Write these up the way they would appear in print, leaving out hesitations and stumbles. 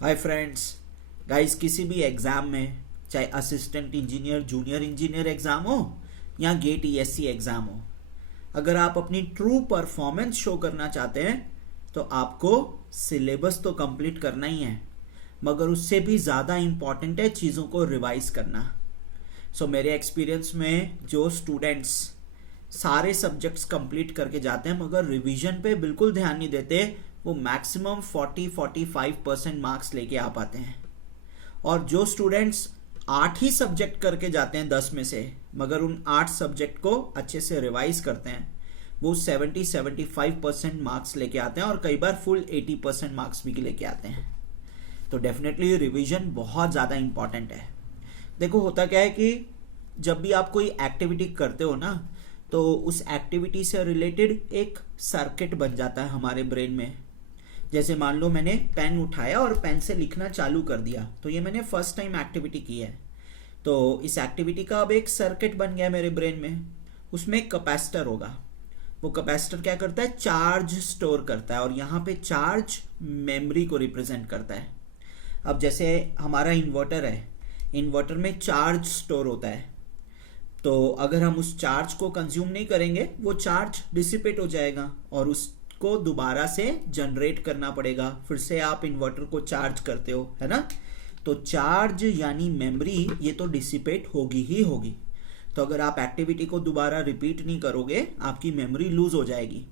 Hi friends. Guys, किसी भी exam में, चाहे assistant engineer, junior engineer exam हो या गेट ईएससी एग्ज़ाम हो, अगर आप अपनी ट्रू परफॉर्मेंस शो करना चाहते हैं तो आपको सिलेबस तो कंप्लीट करना ही है, मगर उससे भी ज़्यादा इम्पॉर्टेंट है चीज़ों को रिवाइज करना। मेरे एक्सपीरियंस में जो स्टूडेंट्स सारे सब्जेक्ट्स कंप्लीट करके जाते हैं मगर रिवीजन पे बिल्कुल ध्यान नहीं देते, वो मैक्सिमम 40-45% मार्क्स लेके आ पाते हैं। और जो स्टूडेंट्स 8 ही सब्जेक्ट करके जाते हैं 10 में से, मगर उन 8 सब्जेक्ट को अच्छे से रिवाइज करते हैं, वो 70-75% मार्क्स लेके आते हैं और कई बार फुल 80% मार्क्स भी लेके आते हैं। तो डेफिनेटली रिवीजन बहुत ज़्यादा इंपॉर्टेंट है। देखो, होता क्या है कि जब भी आप कोई एक्टिविटी करते हो ना, तो उस एक्टिविटी से रिलेटेड एक सर्किट बन जाता है हमारे ब्रेन में। जैसे मान लो मैंने पेन उठाया और पेन से लिखना चालू कर दिया, तो ये मैंने फर्स्ट टाइम एक्टिविटी की है। तो इस एक्टिविटी का अब एक सर्किट बन गया मेरे ब्रेन में। उसमें एक कैपेसिटर होगा। वो कैपेसिटर क्या करता है? चार्ज स्टोर करता है, और यहाँ पे चार्ज मेमोरी को रिप्रेजेंट करता है। अब जैसे हमारा इन्वर्टर है, इन्वर्टर में चार्ज स्टोर होता है, तो अगर हम उस चार्ज को कंज्यूम नहीं करेंगे, वो चार्ज डिसिपेट हो जाएगा और उसको दोबारा से जनरेट करना पड़ेगा। फिर से आप इन्वर्टर को चार्ज करते हो, है ना? तो चार्ज यानी मेमोरी, ये तो डिसिपेट होगी ही होगी। तो अगर आप एक्टिविटी को दोबारा रिपीट नहीं करोगे, आपकी मेमोरी लूज हो जाएगी।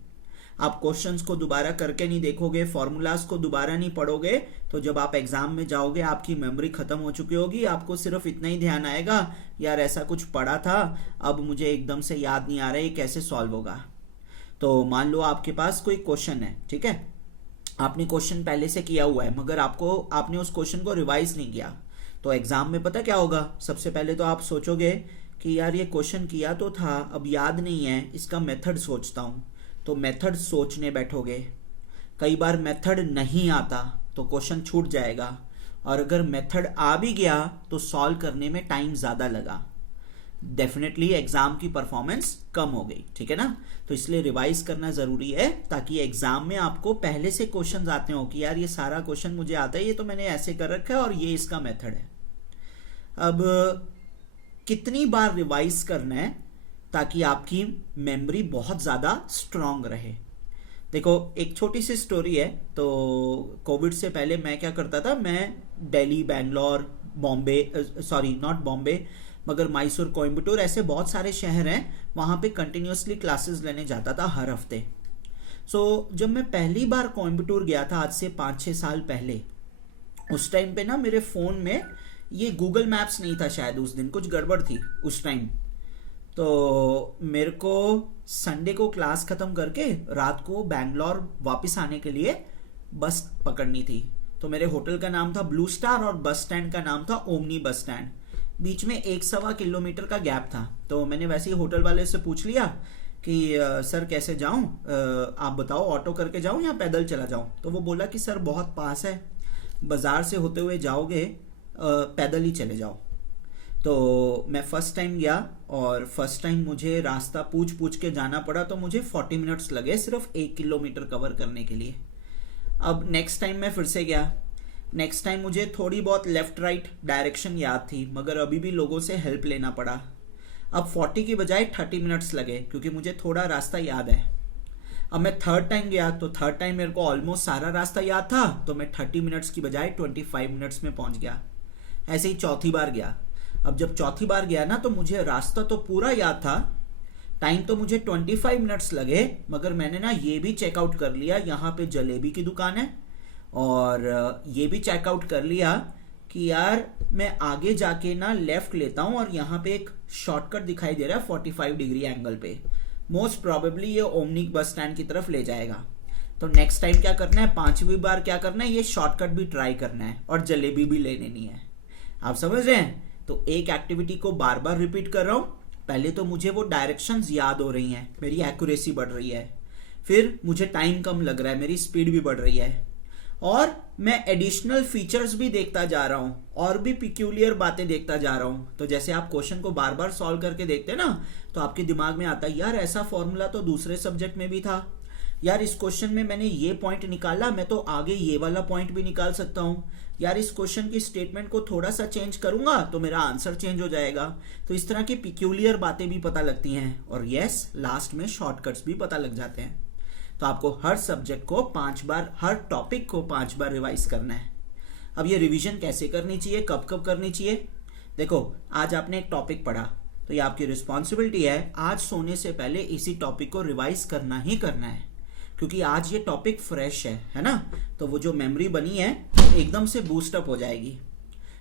आप क्वेश्चंस को दोबारा करके नहीं देखोगे, फॉर्मूलाज को दोबारा नहीं पढ़ोगे, तो जब आप एग्जाम में जाओगे आपकी मेमोरी खत्म हो चुकी होगी। आपको सिर्फ इतना ही ध्यान आएगा, यार ऐसा कुछ पढ़ा था, अब मुझे एकदम से याद नहीं आ रहा है, ये कैसे सॉल्व होगा। तो मान लो आपके पास कोई क्वेश्चन है, ठीक है, आपने क्वेश्चन पहले से किया हुआ है, मगर आपने उस क्वेश्चन को रिवाइज नहीं किया। तो एग्जाम में पता क्या होगा? सबसे पहले तो आप सोचोगे कि यार ये क्वेश्चन किया तो था, अब याद नहीं है, इसका मेथड सोचता हूँ। तो मेथड सोचने बैठोगे, कई बार मेथड नहीं आता तो क्वेश्चन छूट जाएगा, और अगर मेथड आ भी गया तो सॉल्व करने में टाइम ज़्यादा लगा, डेफिनेटली एग्जाम की परफॉर्मेंस कम हो गई। ठीक है ना? तो इसलिए रिवाइज करना ज़रूरी है, ताकि एग्जाम में आपको पहले से क्वेश्चन आते हो कि यार ये सारा क्वेश्चन मुझे आता है, ये तो मैंने ऐसे कर रखा है और ये इसका मेथड है। अब कितनी बार रिवाइज करना है ताकि आपकी मेमोरी बहुत ज़्यादा स्ट्रांग रहे? देखो, एक छोटी सी स्टोरी है। तो कोविड से पहले मैं क्या करता था, मैं दिल्ली, बैंगलोर, बॉम्बे, सॉरी नॉट बॉम्बे, मगर मैसूर, कोयम्बटूर, ऐसे बहुत सारे शहर हैं, वहाँ पे कंटिन्यूसली क्लासेस लेने जाता था हर हफ्ते। जब मैं पहली बार कोयम्बटूर गया था, आज से 5-6 साल पहले, उस टाइम पे ना मेरे फ़ोन में ये गूगल मैप्स नहीं था, शायद उस दिन कुछ गड़बड़ थी उस टाइम। तो मेरे को संडे को क्लास ख़त्म करके रात को बैंगलोर वापस आने के लिए बस पकड़नी थी। तो मेरे होटल का नाम था ब्लू स्टार और बस स्टैंड का नाम था ओमनी बस स्टैंड। बीच में 1-1.25 किलोमीटर का गैप था। तो मैंने वैसे ही होटल वाले से पूछ लिया कि सर कैसे जाऊं, आप बताओ, ऑटो करके जाऊं या पैदल चला जाऊं? तो वो बोला कि सर बहुत पास है, बाज़ार से होते हुए जाओगे, पैदल ही चले जाओ। तो मैं फर्स्ट टाइम गया, और फर्स्ट टाइम मुझे रास्ता पूछ पूछ के जाना पड़ा, तो मुझे 40 मिनट्स लगे सिर्फ 1 किलोमीटर कवर करने के लिए। अब नेक्स्ट टाइम मैं फिर से गया। नेक्स्ट टाइम मुझे थोड़ी बहुत लेफ्ट राइट डायरेक्शन याद थी, मगर अभी भी लोगों से हेल्प लेना पड़ा। अब 40 की बजाय 30 मिनट्स लगे, क्योंकि मुझे थोड़ा रास्ता याद है। अब मैं थर्ड टाइम गया, तो थर्ड टाइम मेरे को ऑलमोस्ट सारा रास्ता याद था, तो मैं 30 मिनट्स की बजाय 25 मिनट्स में पहुंच गया। ऐसे ही चौथी बार गया। अब जब चौथी बार गया ना, तो मुझे रास्ता तो पूरा याद था, टाइम तो मुझे 25 मिनट्स लगे, मगर मैंने ना ये भी चेकआउट कर लिया यहाँ पे जलेबी की दुकान है, और ये भी चेकआउट कर लिया कि यार मैं आगे जाके ना लेफ्ट लेता हूँ, और यहाँ पे एक शॉर्टकट दिखाई दे रहा है 45 डिग्री एंगल पे, मोस्ट प्रोबेबली ये ओमनी बस स्टैंड की तरफ ले जाएगा। तो नेक्स्ट टाइम क्या करना है, 5वीं बार क्या करना है, ये शॉर्टकट भी ट्राई करना है और जलेबी भी ले लेनी है। आप समझ रहे हैं? तो एक एक्टिविटी को बार बार रिपीट कर रहा हूं। पहले तो मुझे वो डायरेक्शंस याद हो रही हैं, मेरी एक्यूरेसी बढ़ रही है, फिर मुझे टाइम कम लग रहा है, मेरी स्पीड भी बढ़ रही है, और मैं एडिशनल फीचर्स भी देखता जा रहा हूं, और भी पिक्यूलियर बातें देखता जा रहा हूं। तो जैसे आप क्वेश्चन को बार बार सॉल्व करके देखते हैं ना, तो आपके दिमाग में आता है यार ऐसा फॉर्मूला तो दूसरे सब्जेक्ट में भी था, यार इस क्वेश्चन में मैंने ये पॉइंट निकाला, मैं तो आगे ये वाला पॉइंट भी निकाल सकता हूँ। यार इस क्वेश्चन की स्टेटमेंट को थोड़ा सा चेंज करूंगा तो मेरा आंसर चेंज हो जाएगा। तो इस तरह की पिक्यूलियर बातें भी पता लगती हैं, और यस लास्ट में शॉर्टकट्स भी पता लग जाते हैं। तो आपको हर सब्जेक्ट को 5 बार, हर टॉपिक को 5 बार रिवाइज करना है। अब ये रिवीजन कैसे करनी चाहिए, कब कब करनी चाहिए? देखो आज आपने एक टॉपिक पढ़ा, तो ये आपकी रिस्पॉन्सिबिलिटी है आज सोने से पहले इसी टॉपिक को रिवाइज करना ही करना है, क्योंकि आज ये टॉपिक फ्रेश है ना। तो वो जो मेमोरी बनी है एकदम से बूस्टअप हो जाएगी।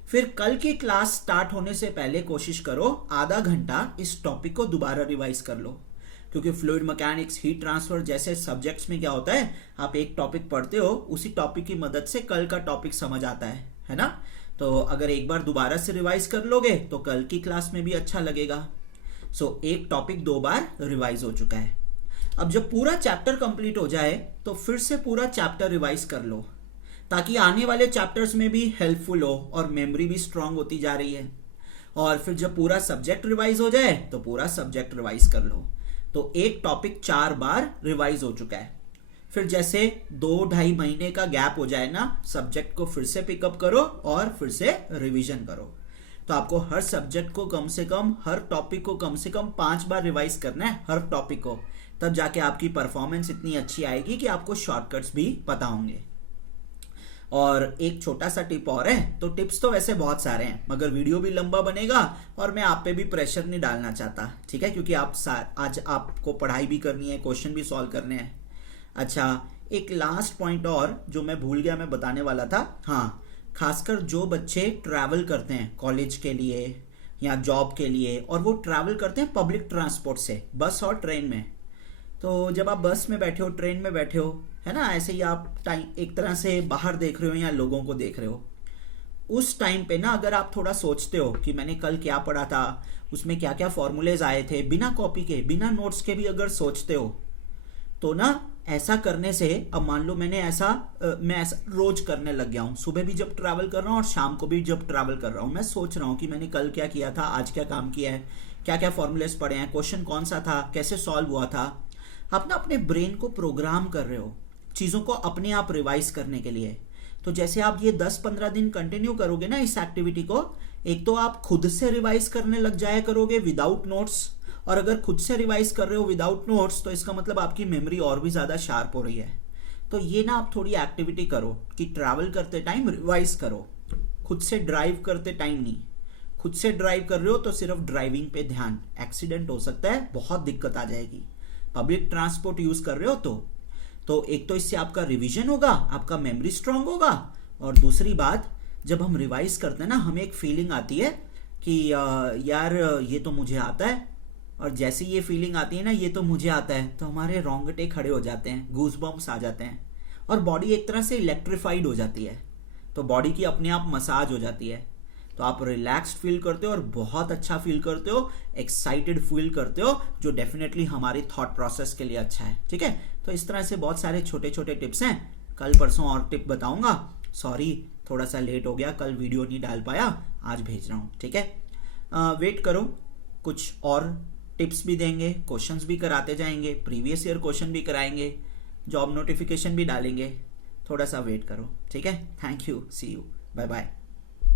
फिर कल की क्लास स्टार्ट होने से पहले कोशिश करो आधा घंटा इस टॉपिक को दोबारा रिवाइज कर लो, क्योंकि फ्लूइड मैकेनिक्स, हीट ट्रांसफर जैसे सब्जेक्ट्स में क्या होता है, आप एक टॉपिक पढ़ते हो, उसी टॉपिक की मदद से कल का टॉपिक समझ आता है ना। तो अगर एक बार दोबारा से रिवाइज कर लोगे तो कल की क्लास में भी अच्छा लगेगा। सो एक टॉपिक 2 बार रिवाइज हो चुका है। अब जब पूरा चैप्टर कंप्लीट हो जाए तो फिर से पूरा चैप्टर रिवाइज कर लो, ताकि आने वाले चैप्टर्स में भी हेल्पफुल हो और मेमोरी भी स्ट्रांग होती जा रही है। और फिर जब पूरा सब्जेक्ट रिवाइज हो जाए तो पूरा सब्जेक्ट रिवाइज कर लो। तो एक टॉपिक 4 बार रिवाइज हो चुका है। फिर जैसे 2-2.5 महीने का गैप हो जाए ना, सब्जेक्ट को फिर से पिकअप करो और फिर से रिवीजन करो। तो आपको हर सब्जेक्ट को कम से कम, हर टॉपिक को कम से कम 5 बार रिवाइज करना है, हर टॉपिक को। तब जाके आपकी परफॉर्मेंस इतनी अच्छी आएगी कि आपको शॉर्टकट्स भी पता होंगे। और एक छोटा सा टिप और है, तो टिप्स तो वैसे बहुत सारे हैं मगर वीडियो भी लंबा बनेगा और मैं आप पे भी प्रेशर नहीं डालना चाहता, ठीक है, क्योंकि आज आपको पढ़ाई भी करनी है, क्वेश्चन भी सॉल्व करने हैं। अच्छा, एक लास्ट पॉइंट और जो मैं भूल गया, मैं बताने वाला था। हाँ, खासकर जो बच्चे ट्रैवल करते हैं कॉलेज के लिए या जॉब के लिए, और वो ट्रैवल करते हैं पब्लिक ट्रांसपोर्ट से, बस और ट्रेन में। तो जब आप बस में बैठे हो, ट्रेन में बैठे हो, है ना, ऐसे ही आप टाइम एक तरह से बाहर देख रहे हो या लोगों को देख रहे हो, उस टाइम पे ना अगर आप थोड़ा सोचते हो कि मैंने कल क्या पढ़ा था, उसमें क्या क्या फॉर्मूलेज आए थे, बिना कॉपी के, बिना नोट्स के भी अगर सोचते हो, तो ना ऐसा करने से, अब मान लो मैं ऐसा रोज करने लग गया हूँ। सुबह भी जब ट्रैवल कर रहा हूँ और शाम को भी जब ट्रैवल कर रहा हूँ, मैं सोच रहा हूँ कि मैंने कल क्या किया था, आज क्या काम किया है, क्या क्या फॉर्मूलेज पढ़े हैं, क्वेश्चन कौन सा था, कैसे सॉल्व हुआ था। आप ना अपने ब्रेन को प्रोग्राम कर रहे हो चीज़ों को अपने आप रिवाइज करने के लिए। तो जैसे आप ये 10-15 दिन कंटिन्यू करोगे ना इस एक्टिविटी को, एक तो आप खुद से रिवाइज करने लग जाया करोगे विदाउट नोट्स, और अगर खुद से रिवाइज कर रहे हो विदाउट नोट्स तो इसका मतलब आपकी मेमोरी और भी ज़्यादा शार्प हो रही है। तो ये ना आप थोड़ी एक्टिविटी करो कि ट्रैवल करते टाइम रिवाइज करो, खुद से ड्राइव करते टाइम नहीं। खुद से ड्राइव कर रहे हो तो सिर्फ ड्राइविंग पे ध्यान, एक्सीडेंट हो सकता है, बहुत दिक्कत आ जाएगी। पब्लिक ट्रांसपोर्ट यूज कर रहे हो तो एक तो इससे आपका रिवीजन होगा, आपका मेमोरी स्ट्रांग होगा, और दूसरी बात, जब हम रिवाइज करते हैं ना, हमें एक फीलिंग आती है कि यार ये तो मुझे आता है, और जैसे ये फीलिंग आती है ना ये तो मुझे आता है, तो हमारे रोंगटे खड़े हो जाते हैं, गूज बम्प्स आ जाते हैं, और बॉडी एक तरह से इलेक्ट्रीफाइड हो जाती है। तो बॉडी की अपने आप मसाज हो जाती है, तो आप रिलैक्स्ड फील करते हो और बहुत अच्छा फील करते हो, एक्साइटेड फील करते हो, जो डेफिनेटली हमारी थॉट प्रोसेस के लिए अच्छा है, ठीक है। तो इस तरह से बहुत सारे छोटे छोटे टिप्स हैं, कल परसों और टिप बताऊंगा। सॉरी थोड़ा सा लेट हो गया, कल वीडियो नहीं डाल पाया, आज भेज रहा हूँ, ठीक है। वेट करो, कुछ और टिप्स भी देंगे, क्वेश्चंस भी कराते जाएंगे, प्रीवियस ईयर क्वेश्चन भी कराएंगे, जॉब नोटिफिकेशन भी डालेंगे, थोड़ा सा वेट करो, ठीक है। Thank you, see you, bye bye.